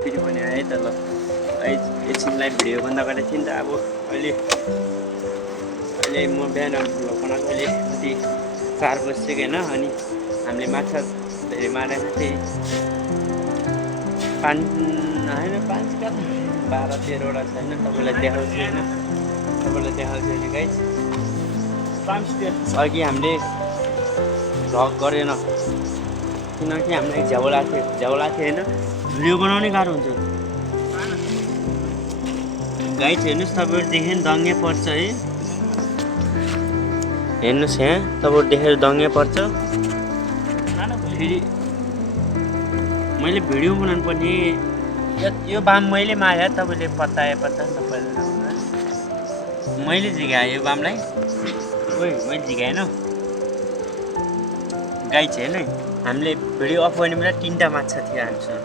फेरि भने है त ल एकछिनलाई भिडियो बन्द गरेको थिएँ नि त अब अहिले म बिहान भ्लग बनाएको अहिले कति 4 बजिसक्यो होइन अनि हामीले माछा धेरै मारेको थिएँ 5 होइन 5 का 12-13वटा छ होइन तपाईँलाई देखाउँछु होइन अहिले गाइस अघि हामीले भ्लग गरेन किनकि हामीलाई झ्याउला थियो होइन भिडियो बनाउनै गाह्रो हुन्छ गाइस हेर्नुहोस् तपाईँहरू देखेँ दङ्गे पर्छ है हेर्नुहोस् यहाँ तपाईँहरू देखेर दङ्गे पर्छ फेरि मैले भिडियो बनाउनु पर्ने यो बाम मैले मारे तपाईँले पत्ता तपाईँले मैले झिकाएँ यो बामलाई मैले झिकाएन गाई चाहिँ होइन हामीले भिडियो अफ गर्ने बेला 3टा माछा थियो हामीसँग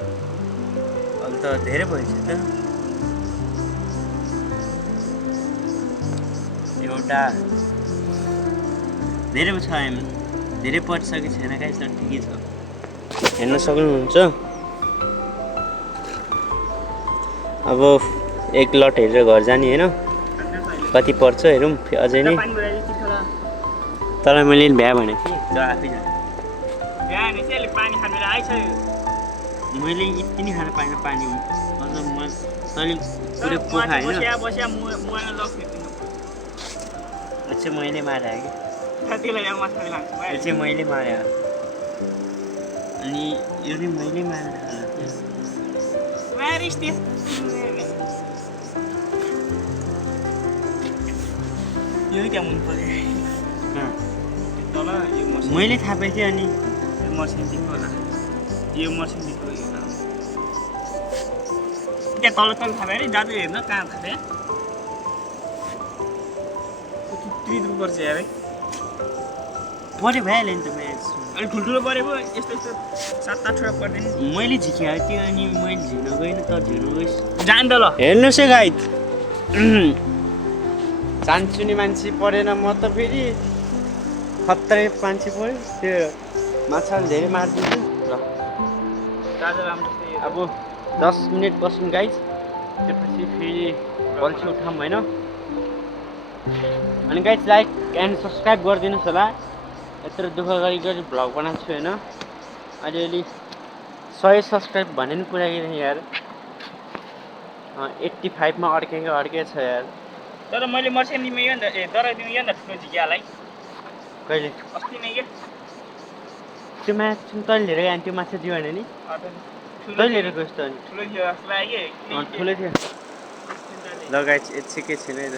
अहिले त धेरै भएछ त एउटा धेरै छ धेरै परिसकेको छैन गाई छ ठिकै छ हेर्न सक्नुहुन्छ अब एक लट हेरेर घर जाने होइन कति पर्छ हेरौँ अझै नै तर मैले भ्या भनेको थिएँ जो आफै मैले यति नै खान पाइनँ पानी अझ तैँले पुरै पोखा होइन मैले मारे कि यो चाहिँ मैले मारे अनि यो चाहिँ मैले मारेर मैले थापेको थिएँ अनि यो मसिन दिएको त्यहाँ तल थापे अरे दाजु हेर्न कहाँ थापे त्रिदुर पर्छ यार पऱ्यो भइहाल्यो नि त म्याच अलिक ठुल्ठुलो परेको यस्तो 7-8 पर्दैन मैले झिकाएको थिएँ अनि मैले झिक्न गइनँ त झिक्नु गइस् जान त ल हेर्नुहोस् है गाइड चान्चुने मान्छे परेन म त फेरि खत्रै मान्छे पऱ्यो त्यो माछाले धेरै मारिदिन्छु ल अब 10 मिनट बस्नु गाइज त्यसपछि फेरि बल्छी उठाऊँ होइन अनि गाइज लाइक एन्ड सब्सक्राइब गरिदिनुहोस् होला यत्रो दुःख गरी भ्लग बनाएको छु होइन अलिअलि 100 सब्सक्राइब भने पनि पुऱ्याइदिनु यार 85 मा अड्केको छ यार तर मैले मर्सेन तिमी यो नि तर तिमी यो नि ठुलो झिक्यालाई कहिले अस्ति नै के त्यो माछा तैँले लिएर गयो त्यो माछा दियो भने नि तैँले लिएर गइस् त अनि ठुलो थियो जस्तो लाग्यो ठुलो थियो ल गाइस यति के छैन है त